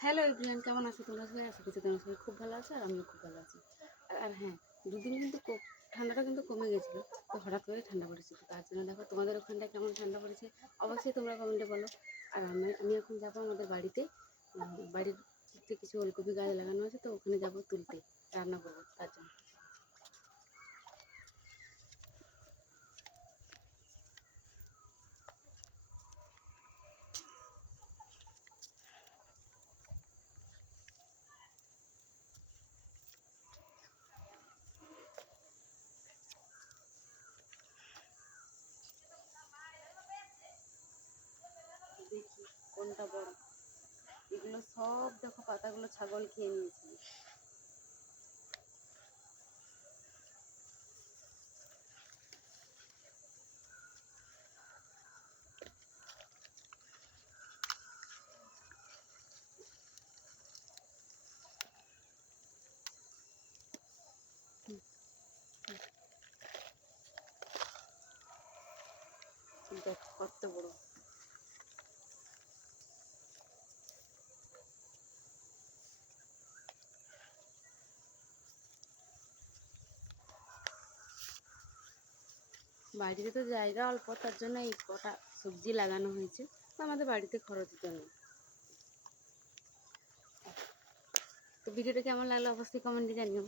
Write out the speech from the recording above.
Hello everyone, কেমন আছো তোমরা সবাই? আশা করছি তোমরা সবাই খুব ভালো আছো আর আমিও খুব ভালো আছি। আর হ্যাঁ, দুদিন কিন্তু ঠান্ডাটা কিন্তু কমে গেছিলো, তো হঠাৎ করে ঠান্ডা পড়েছে। তো তার জন্য দেখো তোমাদের ওখানটায় কেমন ঠান্ডা পড়েছে অবশ্যই তোমরা কমেন্টে বলো। আর আমি এখন যাবো আমাদের বাড়িতে, বাড়ির কিছু ওলকপি গাছ লাগানো আছে, তো ওখানে যাবো তুলতে, রান্না করবো তার জন্য। দেখি কোনটা বড়। এগুলো সব দেখো পাতাগুলো ছাগল খেয়ে নিয়েছে। দেখো কত বড়। বাড়িতে তো জায়গা অল্প, তার জন্য এই কটা সবজি লাগানো হয়েছে, তো আমাদের বাড়িতে খরচের জন্য। তো ভিডিওটা কেমন লাগলো অবশ্যই কমেন্টে জানিও।